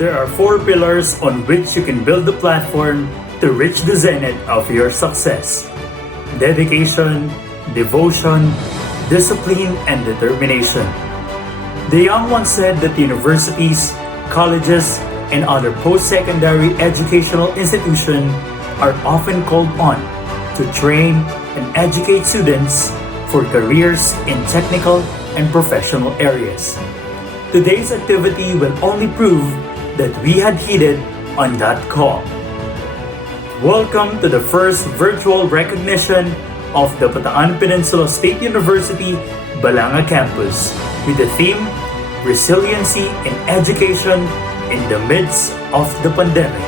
There are four pillars on which you can build the platform to reach the zenith of your success: dedication, devotion, discipline, and determination. The young once said that universities, colleges, and other post-secondary educational institutions are often called on to train and educate students for careers in technical and professional areas. Today's activity will only prove that we had heeded on that call. Welcome to the first virtual recognition of the Bataan Peninsula State University, Balanga Campus with the theme Resiliency in Education in the Midst of the Pandemic.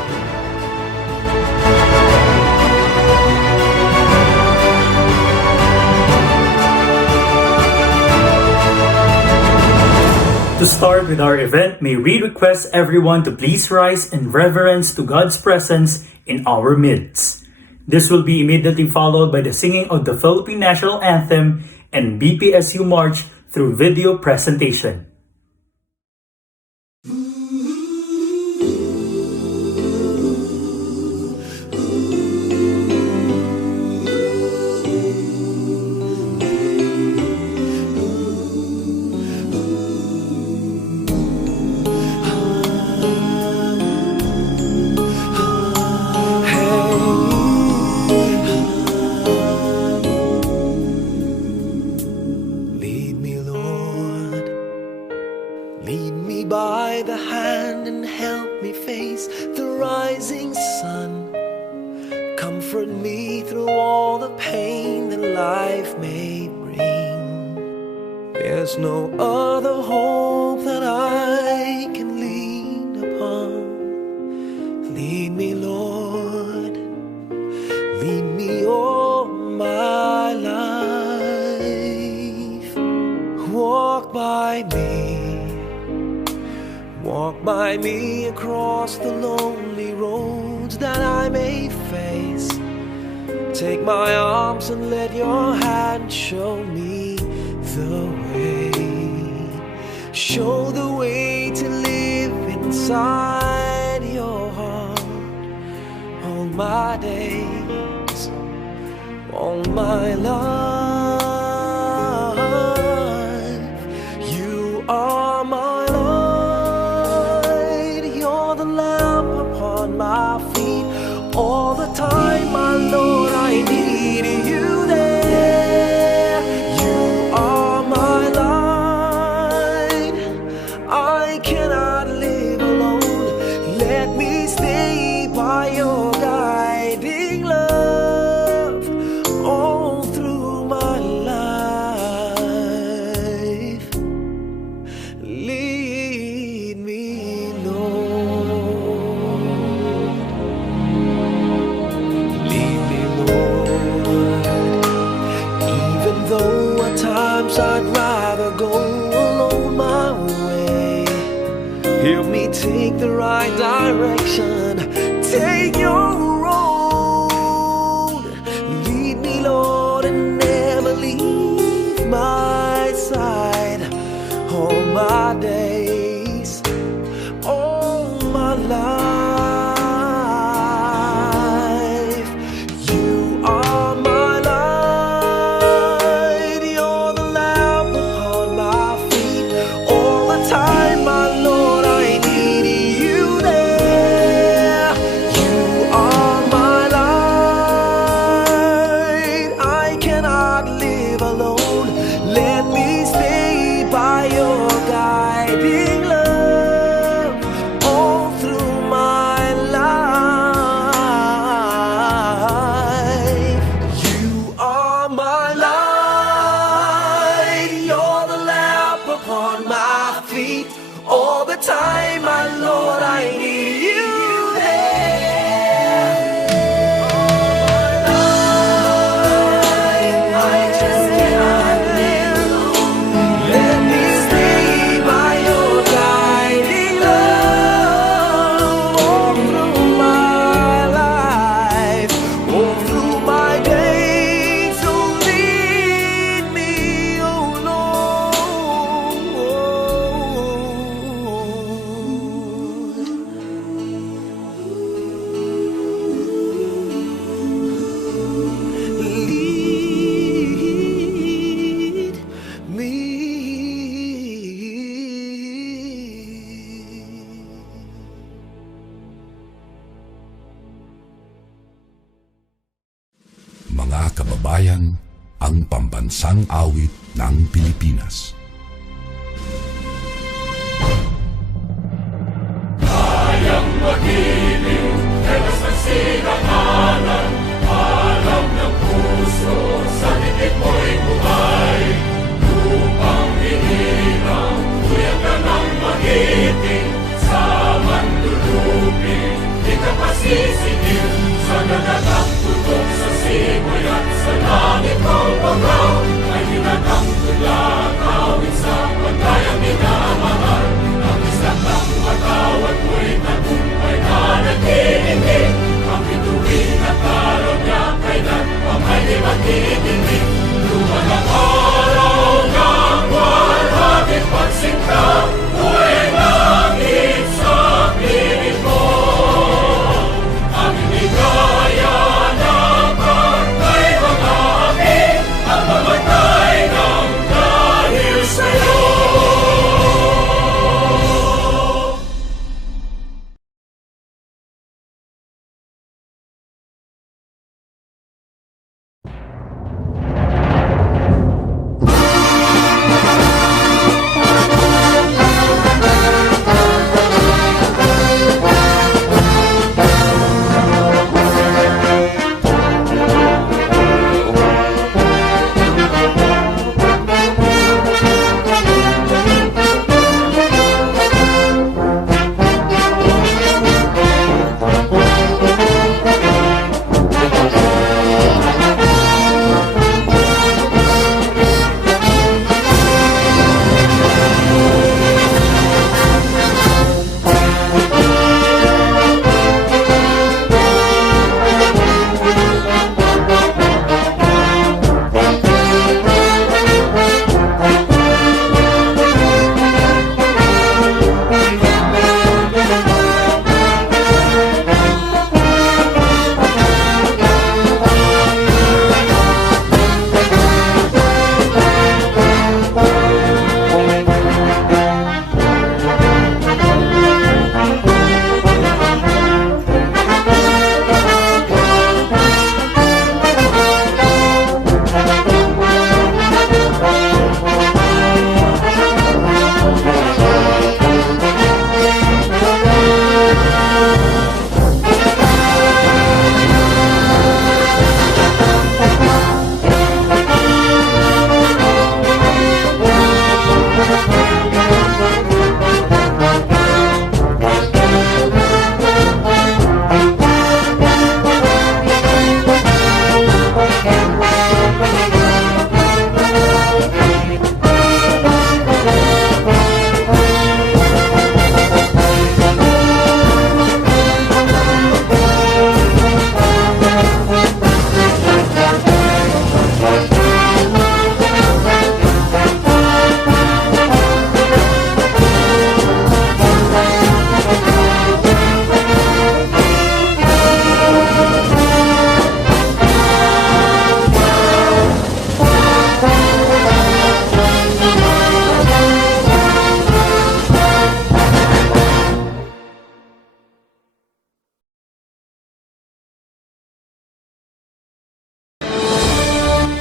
To start with our event, may we request everyone to please rise in reverence to God's presence in our midst. This will be immediately followed by the singing of the Philippine National Anthem and BPSU March through video presentation. Lead me by the hand and help me face the rising sun. Comfort me through all the pain that life may bring. There's no other hope that I can lean upon. Lead me, Lord, lead me all my life. Walk by me across the lonely roads that I may face. Take my arms and let your hand show me the way. Show the way to live inside your heart all my days, all my life. You are my my feet all the time, my Lord, I need you there. You are my light, I cannot live alone. Let me stay by your guiding love all through my life. Lead me, Lord. I'd rather go alone my way. Help me take the right direction. Take your road. Lead me, Lord, and never leave my side. All my days, all my life. You are my time, my Lord, I need you there. You are my light, I cannot live alone. Let me stay by your guiding love all through my life. You are my light, you're the lamp upon my feet. All the time, my Lord, I need you there. I just cannot live alone. Let me stay by your guiding love all through my life, all through my days. So lead me, oh Lord. sang-awit ng Pilipinas. Kayang magiliw, telas ng sinakalan, alam ng puso, sa dikit mo'y buhay. Lupang hinirang, tuyang ka ng magiting, sa manlulupin, di ka pasisingil, sa nagagang tutok sa simoy at sa langit mong pagaw, ay hinatang tulad, awit sa pagkayang minamahal, ang isang ng matawad mo'y tagumpay na nagtitindig, ang bituin at araw niya kailan pang ay di magtitindig. Luman ang araw ng walhagit pagsinta, buhay langit sa piling mo. Aming ligaya ng pagkay mga api, ang mamatay ng dahil sa'yo.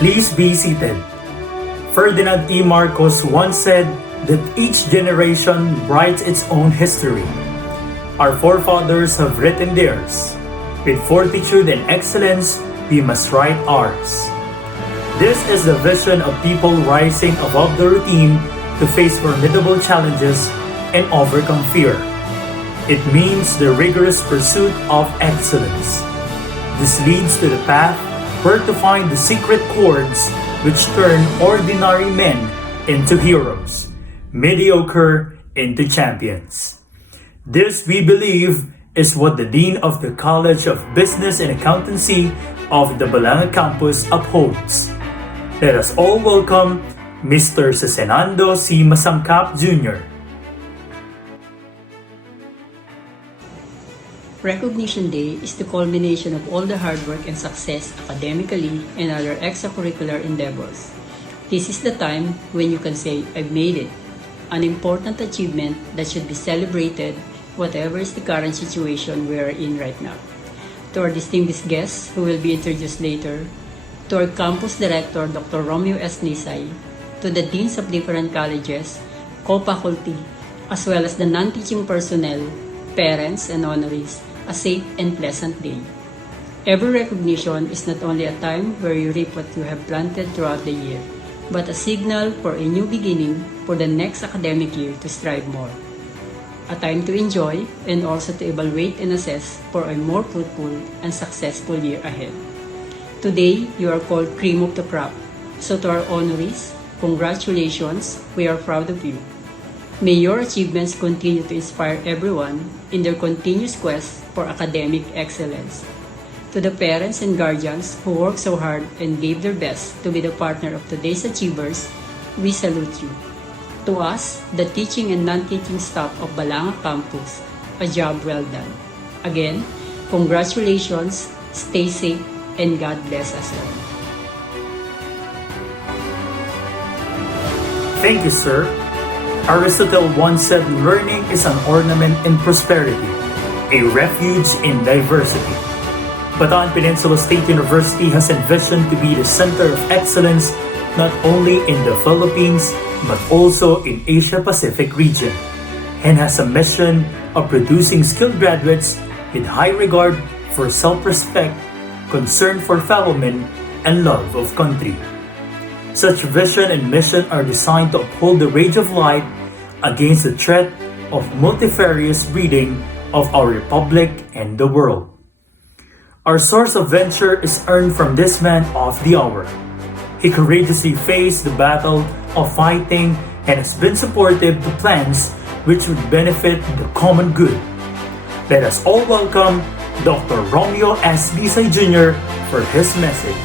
Please be seated. Ferdinand E. Marcos once said that each generation writes its own history. Our forefathers have written theirs. With fortitude and excellence, we must write ours. This is the vision of people rising above the routine to face formidable challenges and overcome fear. It means the rigorous pursuit of excellence. This leads to the path where to find the secret chords which turn ordinary men into heroes, mediocre into champions. This, we believe, is what the Dean of the College of Business and Accountancy of the Balanga campus upholds. Let us all welcome Mr. Cesenando C. Masangkap Jr. Recognition Day is the culmination of all the hard work and success academically and other extracurricular endeavors. This is the time when you can say, "I've made it," an important achievement that should be celebrated whatever is the current situation we are in right now. To our distinguished guests who will be introduced later, to our campus director, Dr. Romeo S. Nisay, to the deans of different colleges, co-faculty, as well as the non-teaching personnel, parents, and honorees, a safe and pleasant day. Every recognition is not only a time where you reap what you have planted throughout the year, but a signal for a new beginning for the next academic year to strive more. A time to enjoy and also to evaluate and assess for a more fruitful and successful year ahead. Today, you are called cream of the crop. So to our honorees, congratulations, we are proud of you. May your achievements continue to inspire everyone in their continuous quest for academic excellence. To the parents and guardians who worked so hard and gave their best to be the partner of today's achievers, we salute you. To us, the teaching and non-teaching staff of Balanga Campus, a job well done. Again, congratulations, stay safe, and God bless us all. Thank you, sir. Aristotle once said learning is an ornament in prosperity, a refuge in diversity. Bataan Peninsula State University has envisioned to be the center of excellence not only in the Philippines but also in Asia-Pacific region, and has a mission of producing skilled graduates with high regard for self-respect, concern for fellow men, and love of country. Such vision and mission are designed to uphold the rage of light against the threat of multifarious breeding of our republic and the world. Our source of venture is earned from this man of the hour. He courageously faced the battle of fighting and has been supportive to plans which would benefit the common good. Let us all welcome Dr. Romeo S. Nisay Jr. for his message.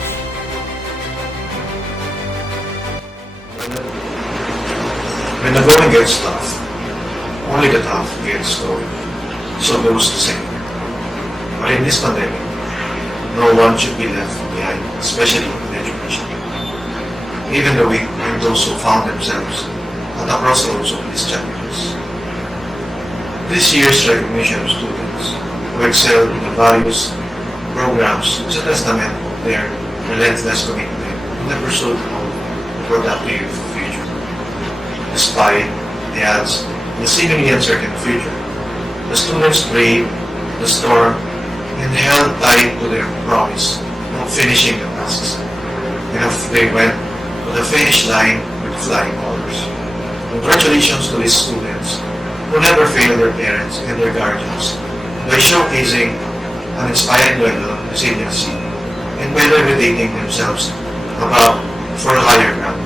When the going gets tough, only the tough gets going. So goes the saying. But in this pandemic, no one should be left behind, especially in education. Even the weak and those who found themselves at the crossroads of these challenges. This year's recognition of students who excel in the various programs is a testament of their relentless commitment in the pursuit of a productive future. Despite the odds and the seemingly uncertain future, the students braved the storm and held tight to their promise of finishing the tasks. And off they went to the finish line with flying colors. Congratulations to these students who never fail their parents and their guardians by showcasing an inspiring level of resiliency and by levitating themselves above for higher ground.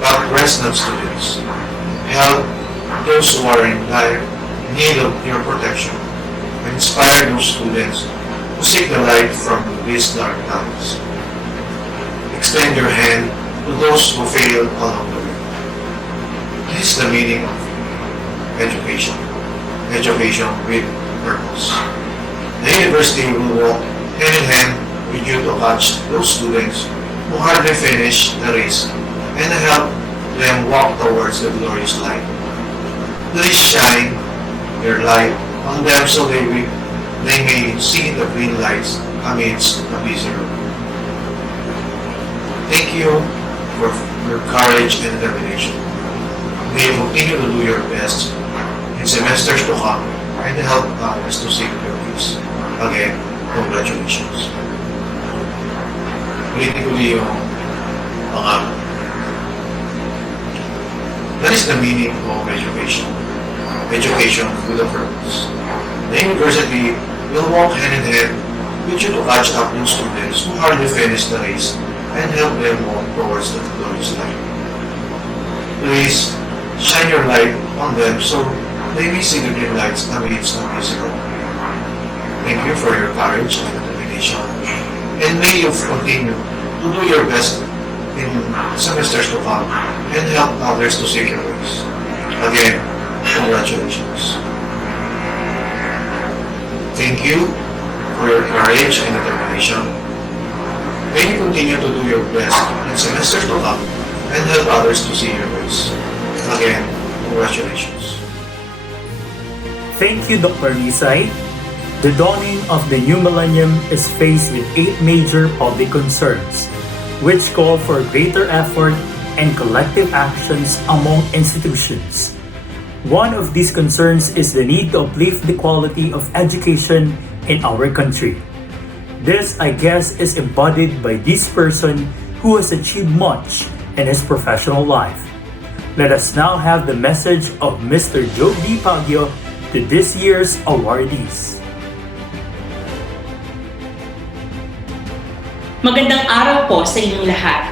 But resident students, help those who are in need of your protection and inspire those students who seek the light from these dark times. Extend your hand to those who fail along the way. This is the meaning of education. Education with purpose. The university will walk hand in hand with you to catch those students who hardly finish the race and help them walk towards the glorious light. Please shine your light on them so they may see the green lights amidst a busy road. Thank you for your courage and determination. May you continue to do your best in semesters to come and help others to seek your peace. Again, congratulations. Ulitin ko yung pangalan. That is the meaning of education. Education with a purpose. The university will walk hand in hand with you to catch up new students who hardly finish the race and help them walk towards the glorious light. Please shine your light on them so they may see the green lights amidst the busy road. Thank you for your courage and determination, and may you continue to do your best in semesters to come and help others to see your ways. Again, congratulations. Thank you for your courage and determination. May you continue to do your best in semesters to come and help others to see your ways. Again, congratulations. Thank you, Dr. Nisay. The dawning of the new millennium is faced with 8 major public concerns, which call for greater effort and collective actions among institutions. One of these concerns is the need to uplift the quality of education in our country. This, I guess, is embodied by this person who has achieved much in his professional life. Let us now have the message of Mr. Joe D. Pagio to this year's awardees. Magandang araw po sa inyong lahat.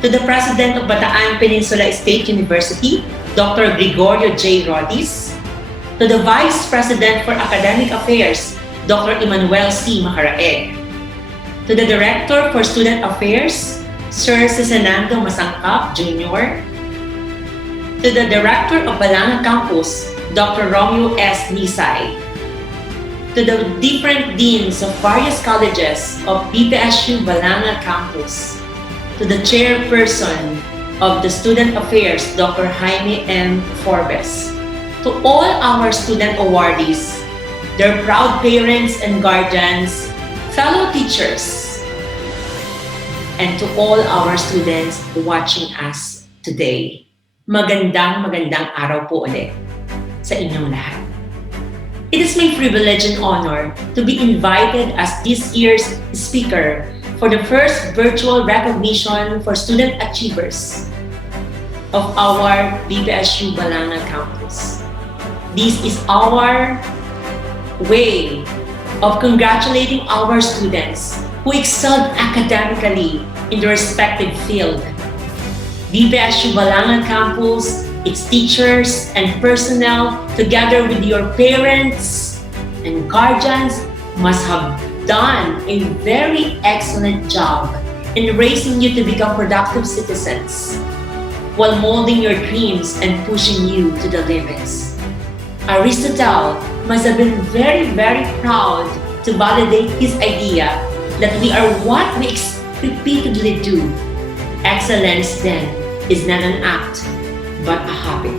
To the President of Bataan Peninsula State University, Dr. Gregorio J. Rodis. To the Vice President for Academic Affairs, Dr. Emmanuel C. Macaraeg. To the Director for Student Affairs, Sir Cesenando Masangkap Jr. To the Director of Balanga Campus, Dr. Romeo S. Nisay. To the different deans of various colleges of BPSU Balanga Campus. To the Chairperson of the Student Affairs, Dr. Jaime M. Forbes. To all our student awardees, their proud parents and guardians, fellow teachers, and to all our students watching us today. Magandang araw po ulit sa inyong lahat. It is my privilege and honor to be invited as this year's speaker for the first virtual recognition for student achievers of our BPSU Balanga Campus. This is our way of congratulating our students who excelled academically in their respective field. BPSU Balanga Campus, its teachers and personnel, together with your parents and guardians, must have done a very excellent job in raising you to become productive citizens while molding your dreams and pushing you to the limits. Aristotle must have been very proud to validate his idea that we are what we repeatedly do. Excellence, then, is not an act, but a habit.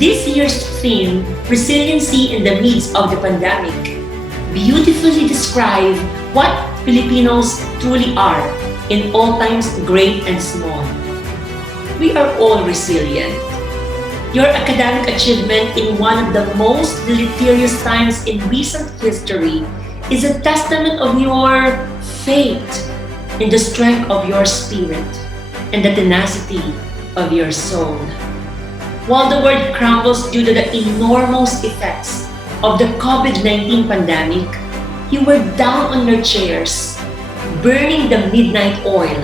This year's theme, Resiliency in the Midst of the Pandemic, beautifully describe what Filipinos truly are in all times, great and small. We are all resilient. Your academic achievement in one of the most deleterious times in recent history is a testament of your faith in the strength of your spirit and the tenacity of your soul. While the world crumbles due to the enormous effects of the COVID-19 pandemic, you were down on your chairs, burning the midnight oil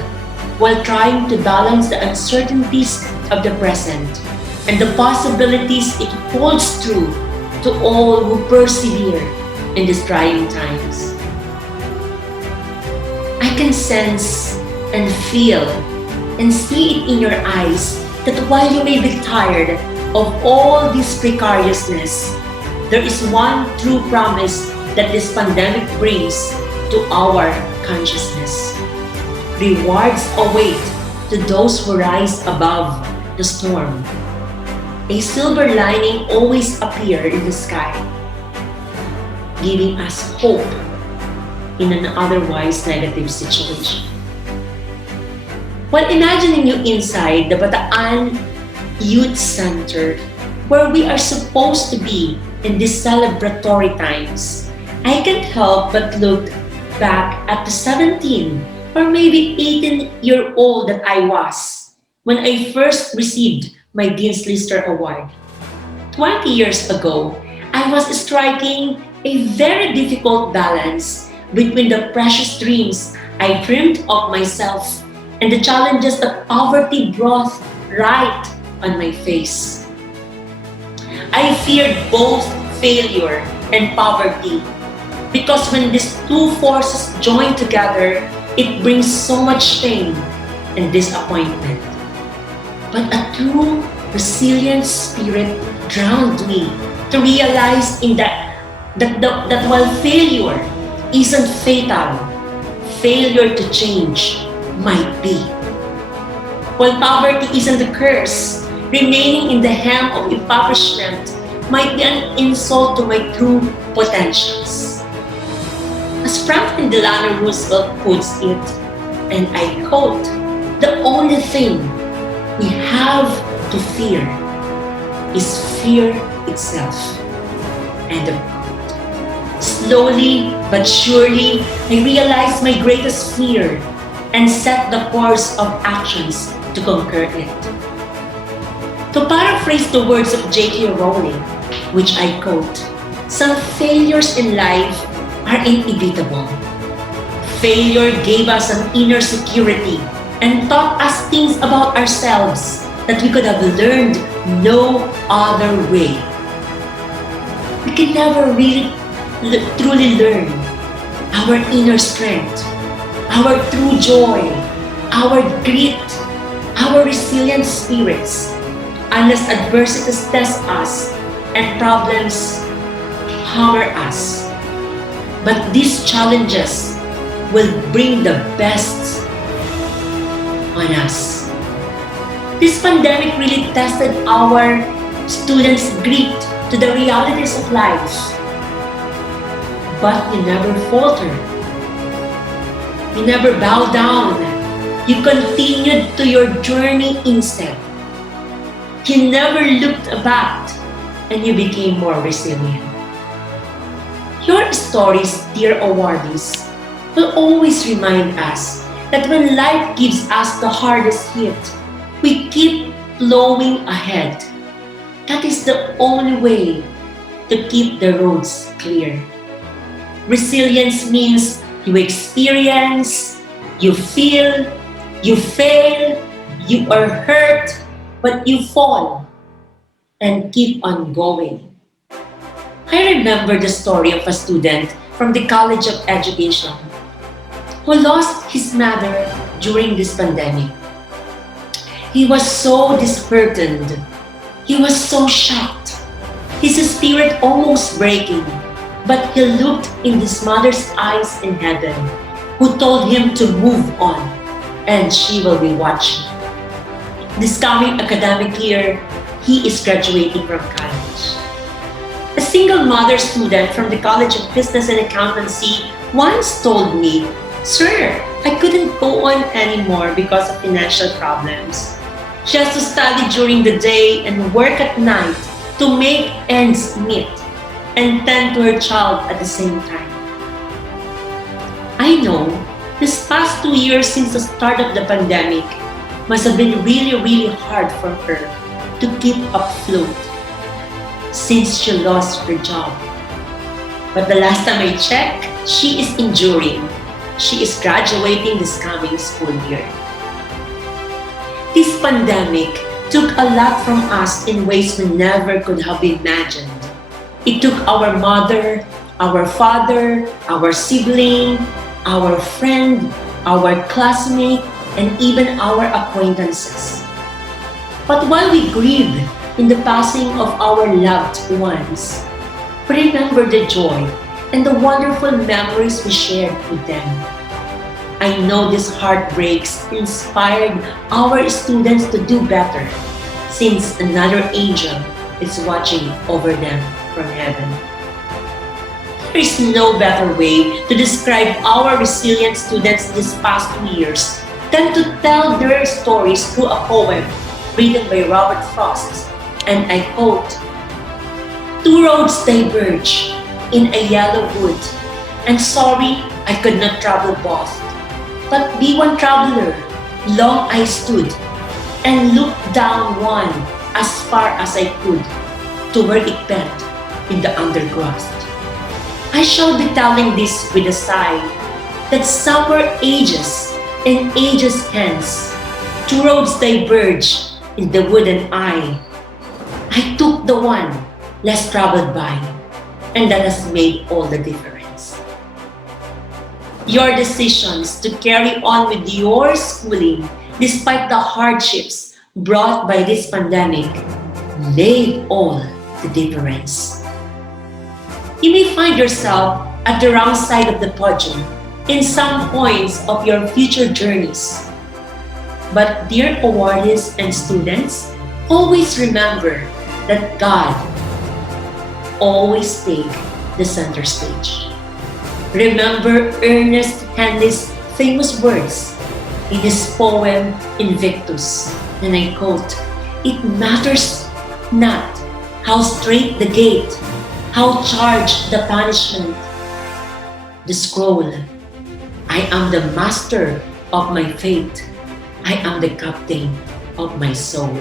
while trying to balance the uncertainties of the present and the possibilities it holds true to all who persevere in these trying times. I can sense and feel and see it in your eyes that while you may be tired of all this precariousness, there is one true promise that this pandemic brings to our consciousness. Rewards await to those who rise above the storm. A silver lining always appears in the sky, giving us hope in an otherwise negative situation. While imagining you inside the Bataan Youth Center, where we are supposed to be in these celebratory times, I can't help but look back at the 17 or maybe 18-year-old that I was when I first received my Dean's Lister Award. 20 years ago, I was striking a very difficult balance between the precious dreams I dreamed of myself and the challenges that poverty brought right on my face. I feared both failure and poverty because when these two forces join together, it brings so much shame and disappointment. But a true resilient spirit drowned me to realize that while failure isn't fatal, failure to change might be. While poverty isn't a curse, remaining in the helm of impoverishment might be an insult to my true potentials. As Franklin Delano Roosevelt puts it, and I quote, "The only thing we have to fear is fear itself." End of quote. Slowly but surely, I realized my greatest fear and set the course of actions to conquer it. To paraphrase the words of J.K. Rowling, which I quote, "Some failures in life are inevitable. Failure gave us an inner security and taught us things about ourselves that we could have learned no other way." We can never really truly learn our inner strength, our true joy, our grit, our resilient spirits, unless adversities test us and problems hammer us. But these challenges will bring the best on us. This pandemic really tested our students' grit to the realities of life. But you never faltered. You never bowed down. You continued to your journey instead. You never looked back, and you became more resilient. Your stories, dear awardees, will always remind us that when life gives us the hardest hit, we keep plowing ahead. That is the only way to keep the roads clear. Resilience means you experience, you feel, you fail, you are hurt, but you fall and keep on going. I remember the story of a student from the College of Education who lost his mother during this pandemic. He was so disheartened. He was so shocked. His spirit almost breaking. But he looked in his mother's eyes in heaven, who told him to move on, and she will be watching. This coming academic year, he is graduating from college. A single mother student from the College of Business and Accountancy once told me, "Sir, I couldn't go on anymore because of financial problems. She has to study during the day and work at night to make ends meet and tend to her child at the same time." I know this past 2 years since the start of the pandemic must have been really hard for her to keep afloat since she lost her job. But the last time I checked, she is enduring. She is graduating this coming school year. This pandemic took a lot from us in ways we never could have imagined. It took our mother, our father, our sibling, our friend, our classmate, and even our acquaintances. But while we grieve in the passing of our loved ones, we remember the joy and the wonderful memories we shared with them. I know these heartbreaks inspired our students to do better, since another angel is watching over them from heaven. There is no better way to describe our resilient students these past 2 years than to tell their stories through a poem written by Robert Frost, and I quote, "Two roads diverge in a yellow wood, and sorry I could not travel both, but be one traveler. Long I stood and looked down one as far as I could to where it bent in the undergrowth. I shall be telling this with a sigh, that somewhere ages and ages hence, two roads diverge in the wood and I took the one less traveled by, and that has made all the difference." Your decisions to carry on with your schooling despite the hardships brought by this pandemic made all the difference. You may find yourself at the wrong side of the podium in some points of your future journeys. But dear awardees and students, always remember that God always take the center stage. Remember Ernest Henley's famous words in his poem Invictus, and I quote, "It matters not how straight the gate, how charged the punishment, the scroll. I am the master of my fate. I am the captain of my soul."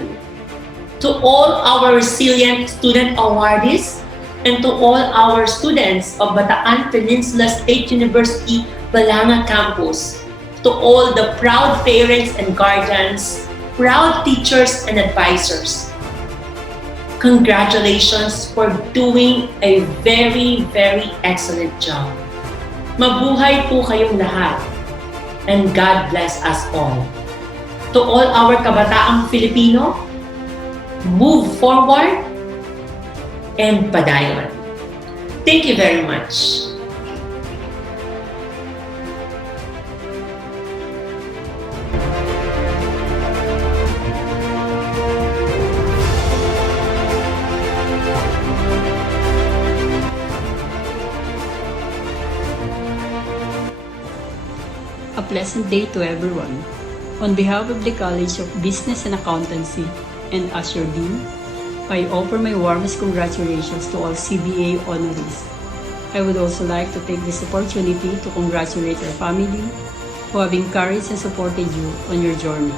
To all our resilient student awardees and to all our students of Bataan Peninsula State University, Balanga Campus, to all the proud parents and guardians, proud teachers and advisors, congratulations for doing a very, very excellent job. Mabuhay po kayong lahat, and God bless us all. To all our kabataang Filipino, move forward and padayon. Thank you very much. A pleasant day to everyone. On behalf of the College of Business and Accountancy and as your Dean, I offer my warmest congratulations to all CBA honorees. I would also like to take this opportunity to congratulate your family who have encouraged and supported you on your journey.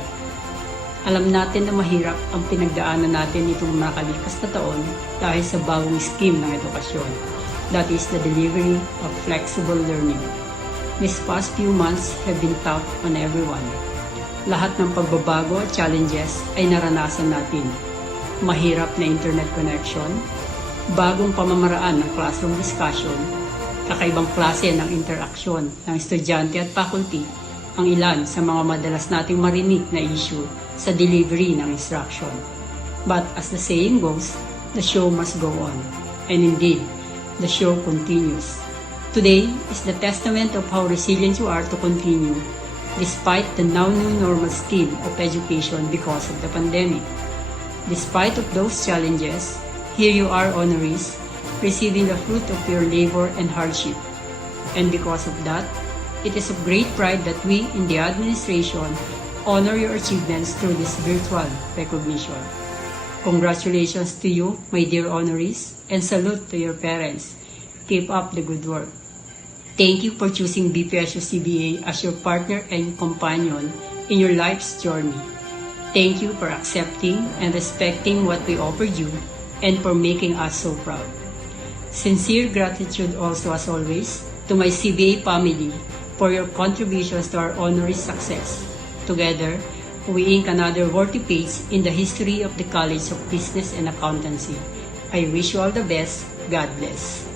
Alam natin na mahirap ang pinagdaanan natin itong nakalipas na taon dahil sa bagong scheme ng edukasyon. That is the delivery of flexible learning. These past few months have been tough on everyone. Lahat ng pagbabago at challenges ay naranasan natin. Mahirap na internet connection, bagong pamamaraan ng classroom discussion, kakaibang klase ng interaksyon ng estudyante at faculty, ang ilan sa mga madalas nating marinig na issue sa delivery ng instruction. But as the saying goes, the show must go on. And indeed, the show continues. Today is the testament of how resilient you are to continue despite the now new normal scheme of education because of the pandemic. Despite of those challenges, here you are honorees, receiving the fruit of your labor and hardship. And because of that, it is of great pride that we in the administration honor your achievements through this virtual recognition. Congratulations to you, my dear honorees, and salute to your parents. Keep up the good work. Thank you for choosing BPSU CBA as your partner and companion in your life's journey. Thank you for accepting and respecting what we offered you and for making us so proud. Sincere gratitude also as always to my CBA family for your contributions to our honorary success. Together, we ink another worthy page in the history of the College of Business and Accountancy. I wish you all the best. God bless.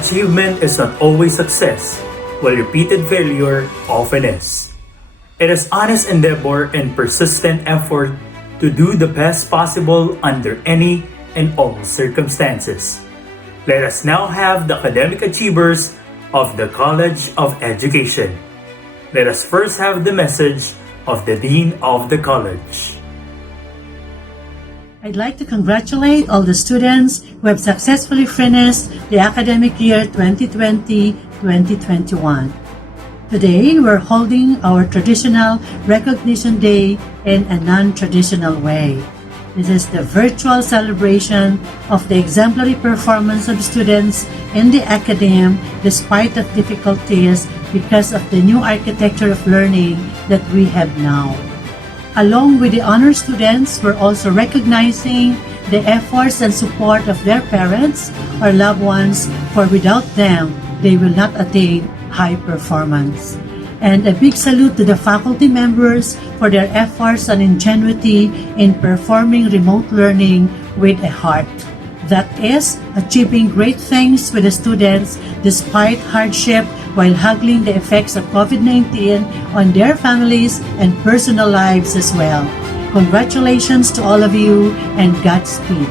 Achievement is not always success, while repeated failure often is. It is honest endeavor and persistent effort to do the best possible under any and all circumstances. Let us now have the academic achievers of the College of Education. Let us first have the message of the Dean of the College. I'd like to congratulate all the students who have successfully finished the academic year 2020-2021. Today, we're holding our traditional Recognition Day in a non-traditional way. This is the virtual celebration of the exemplary performance of students in the academe despite of difficulties because of the new architecture of learning that we have now. Along with the honor students, we're also recognizing the efforts and support of their parents or loved ones, for without them, they will not attain high performance. And a big salute to the faculty members for their efforts and ingenuity in performing remote learning with a heart. That is, achieving great things with the students despite hardship while haggling the effects of COVID-19 on their families and personal lives as well. Congratulations to all of you and Godspeed.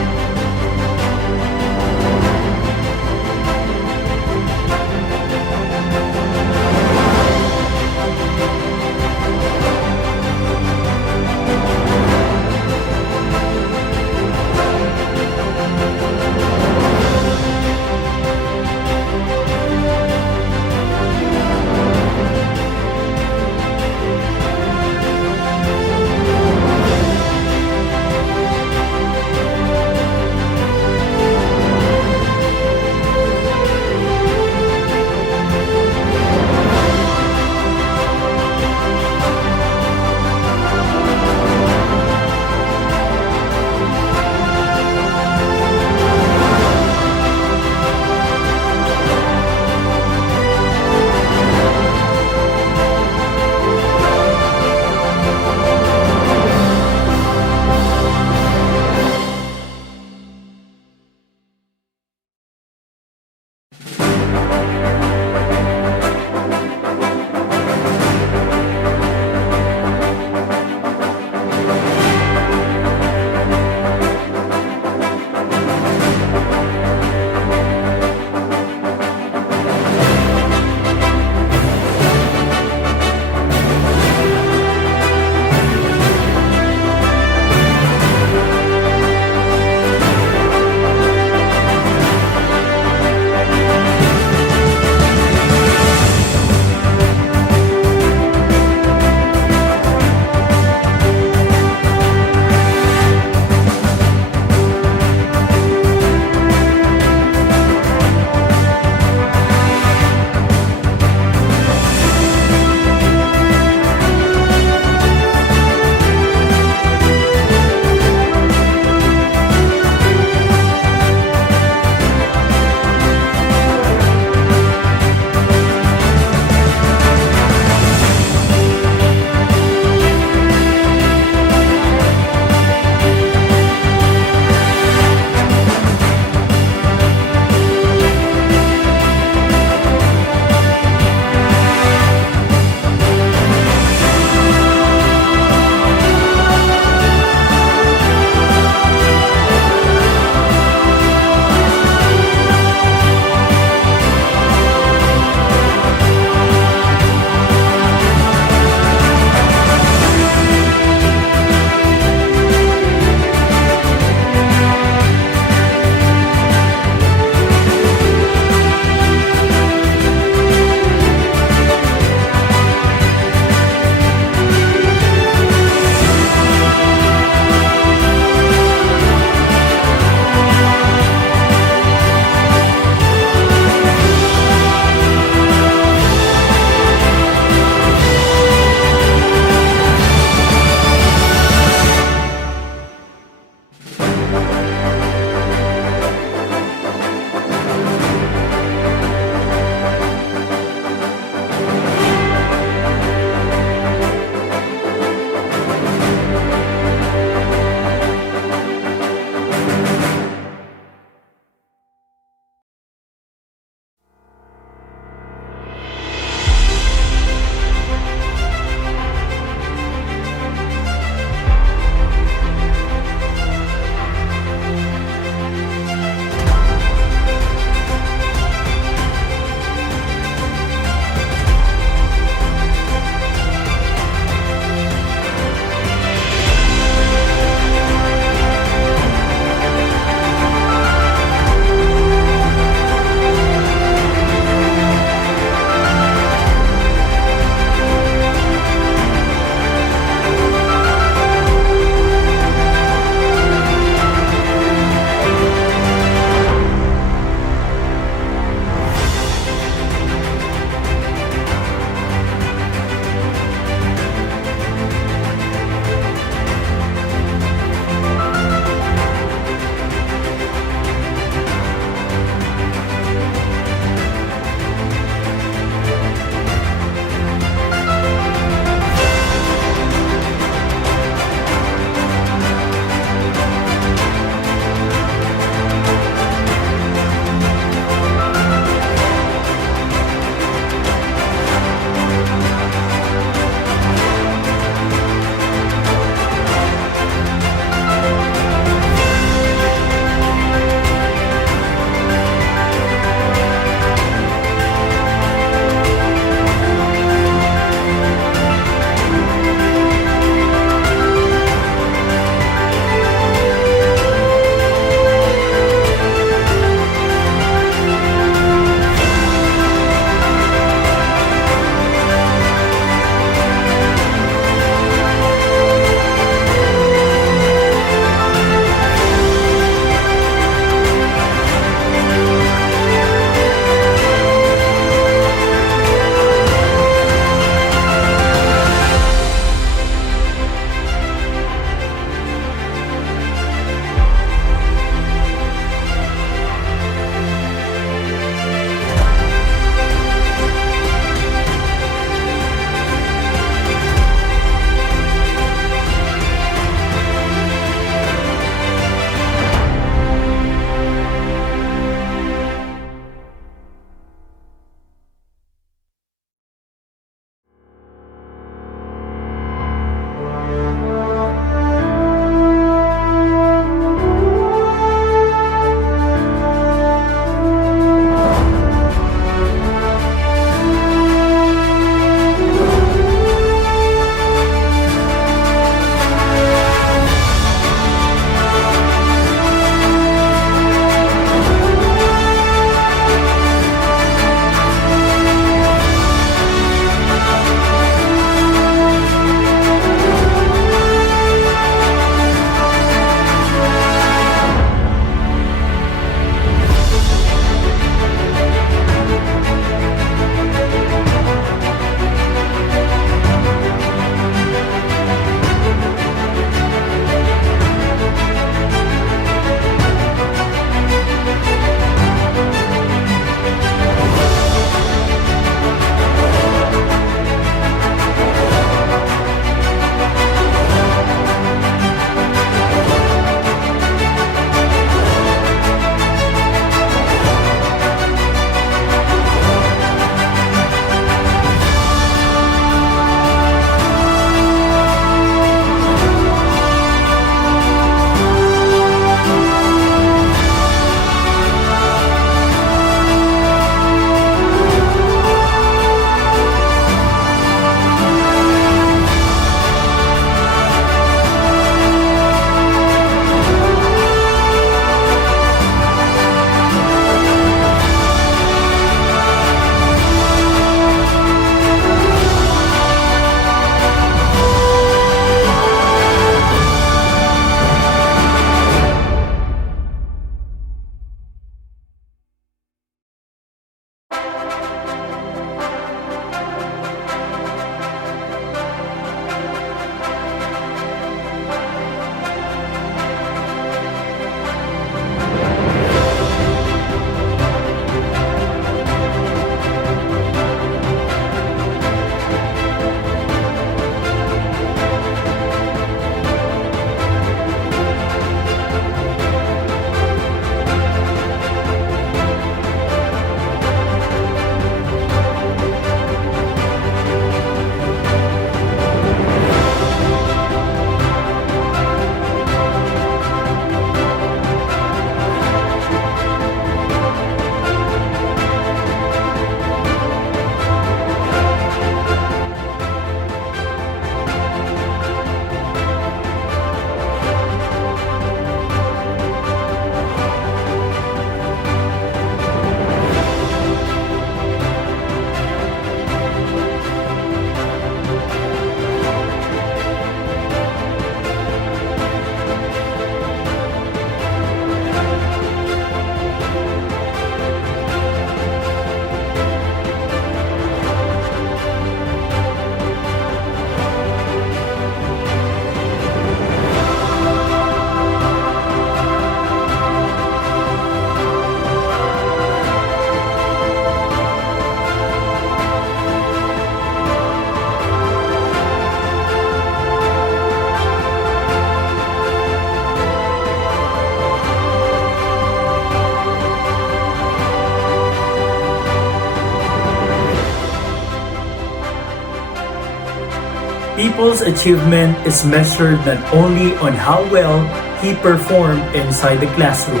People's achievement is measured not only on how well he performed inside the classroom,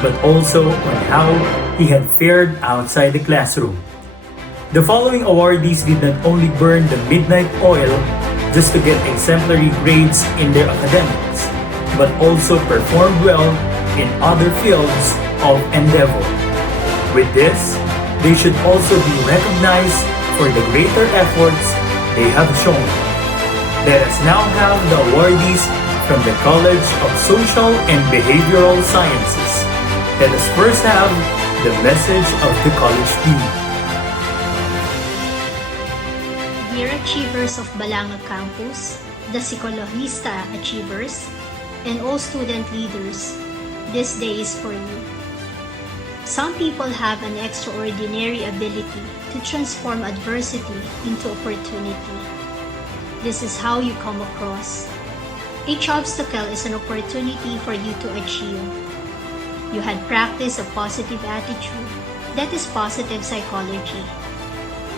but also on how he had fared outside the classroom. The following awardees did not only burn the midnight oil just to get exemplary grades in their academics, but also performed well in other fields of endeavor. With this, they should also be recognized for the greater efforts they have shown. Let us now have the awardees from the College of Social and Behavioral Sciences. Let us first have the message of the college dean. Dear achievers of Balanga Campus, the Psikologista achievers, and all student leaders, this day is for you. Some people have an extraordinary ability to transform adversity into opportunity. This is how you come across. Each obstacle is an opportunity for you to achieve. You had practiced a positive attitude. That is positive psychology.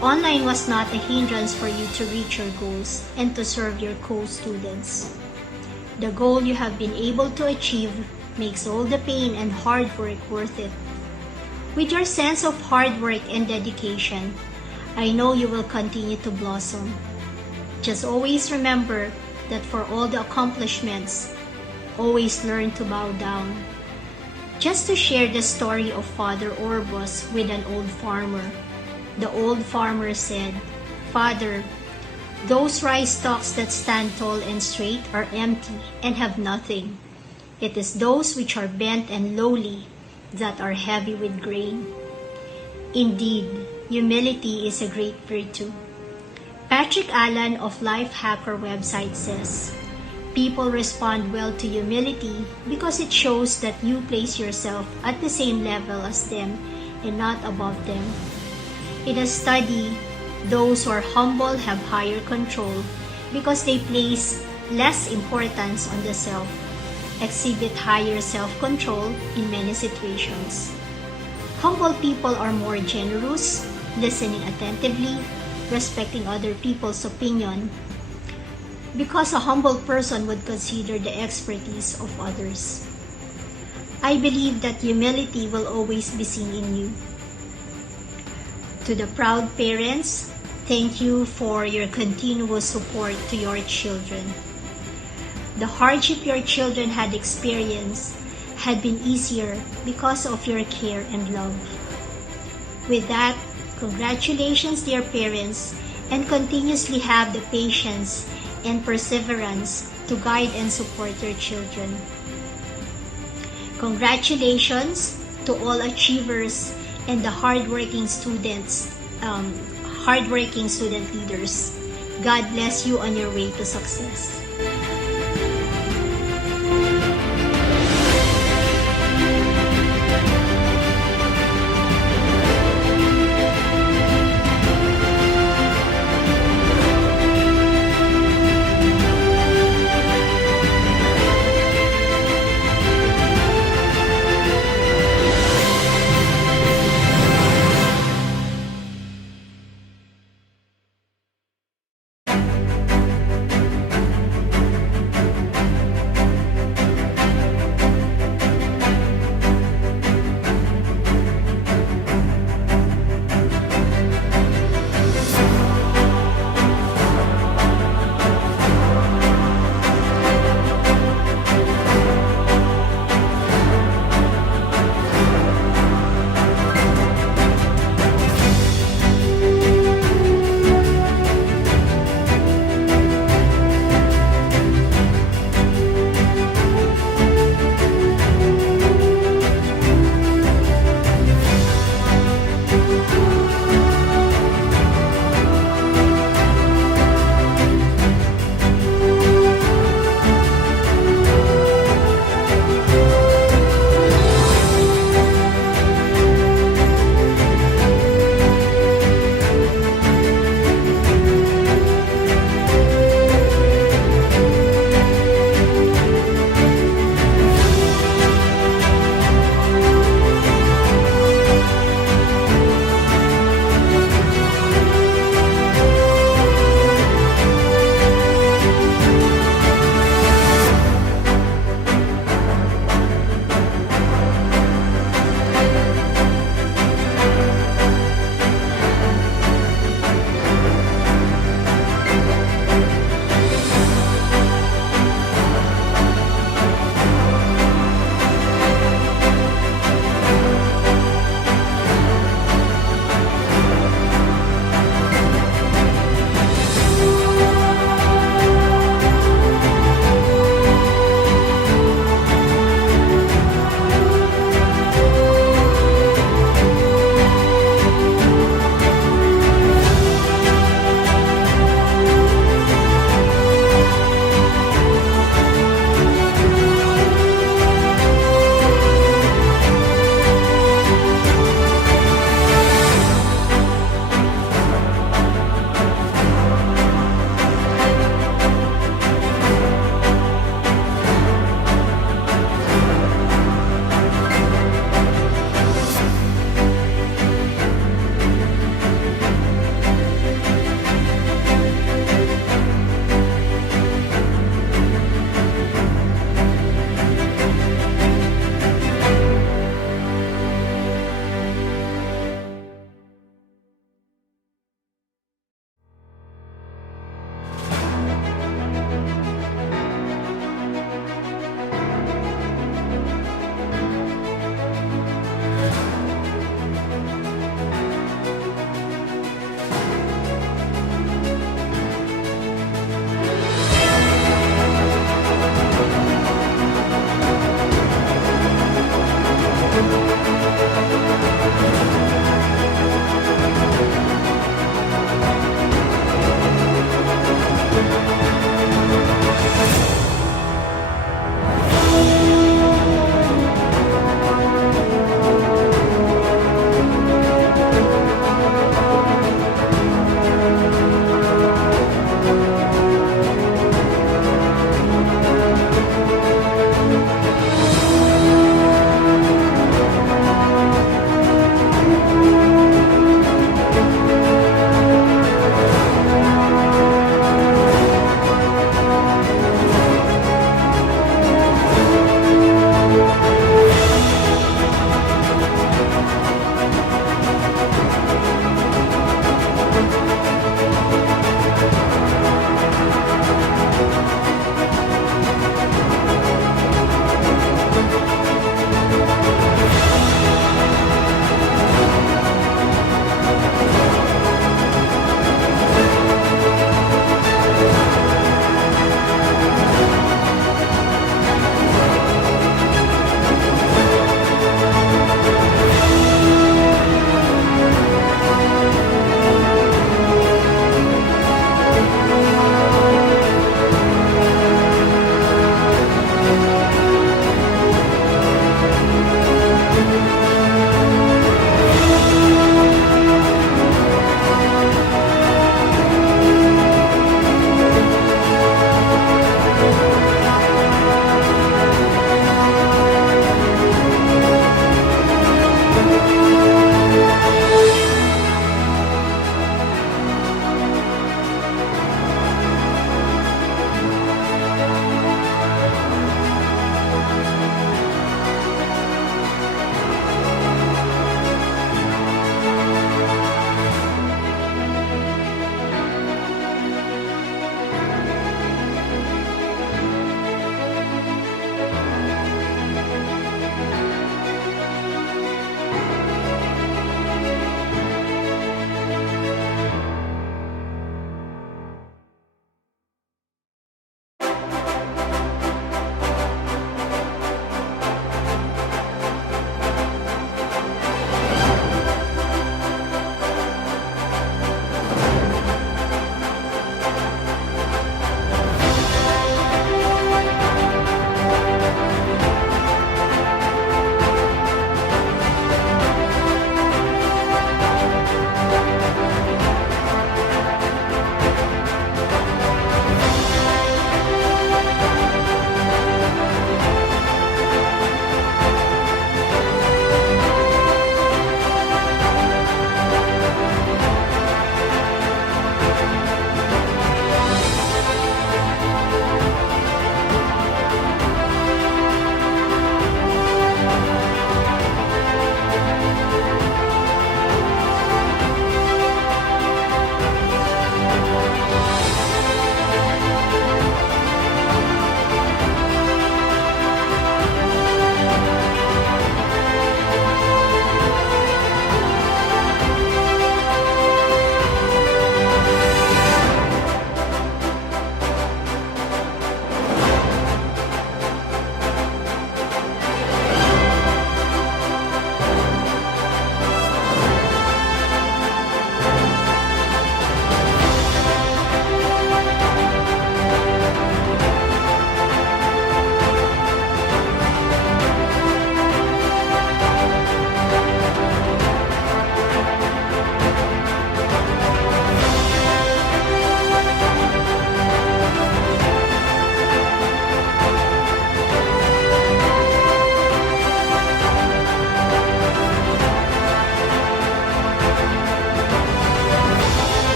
Online was not a hindrance for you to reach your goals and to serve your co-students. The goal you have been able to achieve makes all the pain and hard work worth it. With your sense of hard work and dedication, I know you will continue to blossom. Just always remember that for all the accomplishments, always learn to bow down. Just to share the story of Father Orbos with an old farmer. The old farmer said, "Father, those rice stalks that stand tall and straight are empty and have nothing. It is those which are bent and lowly that are heavy with grain." Indeed, humility is a great virtue. Patrick Allen of Lifehacker website says, people respond well to humility because it shows that you place yourself at the same level as them and not above them. In a study, those who are humble have higher control because they place less importance on the self, exhibit higher self-control in many situations. Humble people are more generous, listening attentively, respecting other people's opinion, because a humble person would consider the expertise of others. I believe that humility will always be seen in you. To the proud parents, thank you for your continuous support to your children. The hardship your children had experienced had been easier because of your care and love. With that, congratulations, dear parents, and continuously have the patience and perseverance to guide and support your children. Congratulations to all achievers and the hardworking students, hardworking student leaders. God bless you on your way to success.